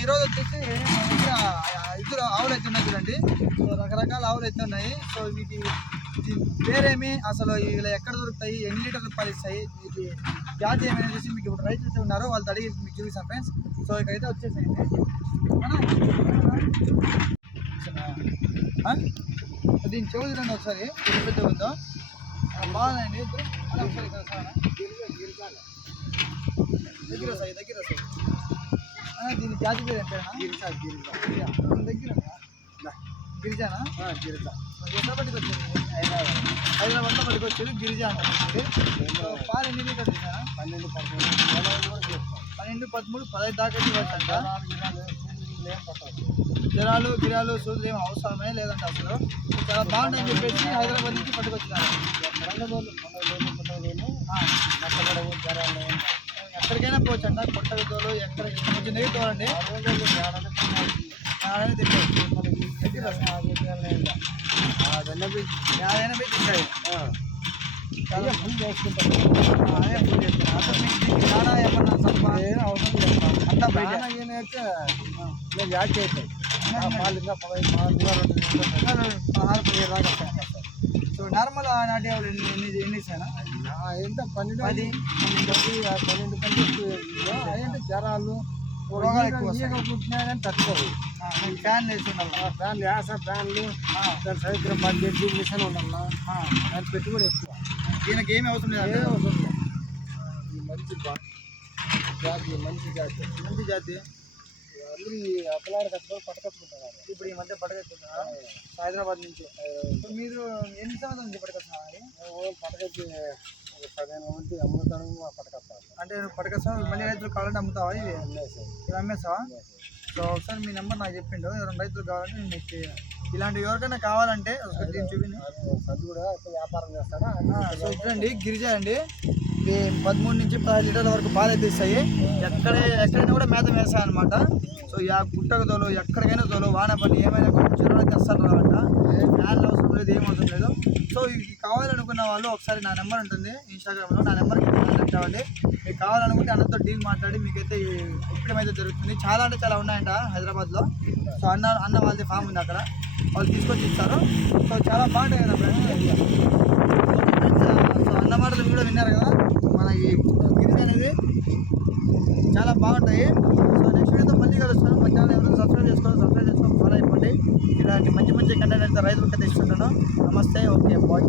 ఈరోజు వచ్చేసి మన దగ్గర ఆ ఇద్దరు ఆవులు అయితే ఉన్నాయి చూడండి. సో రకరకాల ఆవులు అయితే ఉన్నాయి. సో వీటి పేరేమి? అసలు ఇలా ఎక్కడ దొరుకుతాయి? ఎన్ని లీటర్లు పాలు ఇస్తాయి ఇది జాతి ఏమి అనేసి మీకు ఇప్పుడు రైతులు అయితే ఉన్నారు. వాళ్ళు అడిగి మీకు చూపిస్తాను ఫ్రెండ్స్ సో ఇక్కడైతే వచ్చేసాయండి. దీని చెవు చూడండి ఒకసారి. పెద్ద ఉందో బాగుందండి ఇద్దరు. ఒకసారి దగ్గర వస్తాయి దగ్గర వస్తాయి. జాతి పేరు ఏంటన్నా గిరిజా గిరిజా దగ్గర గిరిజానా? గిరిజా. ఎక్కడ పట్టుకొచ్చింది హైదరాబాద్. హైదరాబాద్లో పట్టుకొచ్చేది గిరిజా అంటే పాలు ఎన్ని లీటర్లు పన్నెండు పదమూడు. పన్నెండు పదమూడు పదహైదు దాకా ఇవ్వచ్చంట. జ్వరాలు గిరాలు సూదులు ఏం అవసరమే లేదంట అసలు. చాలా బాగుంటాయని చెప్పేసి హైదరాబాద్ నుంచి పట్టుకొచ్చినారు. ఆ. ఎక్కడికైనా పోవచ్చు అంట కొట్టగ తోలు ఎక్కడ కొంచెం యాదైనా చాలా ఫుల్ చేసుకుంటారు అదే ఫుల్ అసలు మీకు దీనికి చాలా ఏమన్నా అవసరం లేదు అంతా పదహైదు లీటర్లు పదహారు దాకా వస్తాయి సో నార్మల్ నాటి ఆవులు ఎన్ని ఎన్ని ఎంత? పన్నెండు పది. పన్నెండు పన్నెండు అదేంటే జ్వరాలు? రోగాలు ఎక్కువ కానీ తట్టుకోవు ఫ్యాన్ వేస్తుండాలి ఫ్యాన్ యాస ఫ్యాన్లు. దాని సైకిల్ బంద్ చేసి మిషన్ ఉండాలి దాని పెట్టుబడి ఎక్కువ. దీనికి ఏమి అవసరం లేదు అవసరం మంచి బా- జాతి మంచి జాతి. మంచి జాతి? అందరూ ఈ అప్పలాడ కట్టుకొని పట్టకట్టుకుంటున్నారు ఇప్పుడు ఈ మధ్య పట్టకట్టుకుంటున్నారా హైదరాబాద్ నుంచి. మీరు ఎన్ని సంవత్సరాల నుంచి పట్టకొస్తున్నారు పట్టకచ్చి పదిహేను మంది అమ్ముతాను అంటే నువ్వు పట్టకొస్తావు మళ్ళీ రైతులు కావాలంటే అమ్ముతావా? ఇవి? ఇవి అమ్మేస్తావా? సో ఒకసారి మీ నెంబర్ నాకు చెప్పిండు. ఎవరైనా రైతులు కావాలంటే నేను మీకు ఇలాంటివి ఎవరికైనా కావాలంటే ఒకసారి చూపింది కూడా వ్యాపారం చేస్తాడా? సో చూడండి గిరిజ అండి. మనకి పదమూడు నుంచి పదహారు లీటర్ల వరకు పాలు అయితే ఇస్తాయి. ఎక్కడ ఎక్కడైనా కూడా మేత వేస్తాయి అనమాట సో యా గుట్టకు తోలు ఎక్కడికైనా తోలు వాన పని ఏమైనా కూడా చెరువులు అనమాట అస్సలు ఫ్యాన్లు అవసరం లేదు ఏం లేదు. సో ఇది కావాలనుకున్న వాళ్ళు ఒకసారి నా నెంబర్ ఉంటుంది ఇన్స్టాగ్రామ్లో నా నెంబర్కి కాంటాక్ట్ అవ్వండి మీకు కావాలనుకుంటే అన్నతో డీల్ మాట్లాడి మీకైతే ఇప్పుడేమైతే జరుగుతుంది. చాలా అంటే చాలా ఉన్నాయంట హైదరాబాద్లో. సో అన్న అన్న వాళ్ళది ఫామ్ ఉంది అక్కడ. వాళ్ళు తీసుకొచ్చి ఇస్తారు సో చాలా బాగుంటాయి కదా ఫ్రెండ్స్ సో అన్న మాటలు కూడా విన్నారు కదా. మన ఈ గిరిజన అనేది చాలా బాగుంటాయి. సో నెక్స్ట్ వీడియోతో మళ్ళీ కలుస్తాను. మన ఛానల్ ఎవరైనా సబ్స్క్రైబ్ చేసుకోవాలి సబ్స్క్రైబ్ చేసుకొని ఫాలో అయిపోండి. ఇలాంటి మంచి మంచి కంటెంట్ అయితే రైతులకి ఇస్తుంటాను నమస్తే ఓకే బాయ్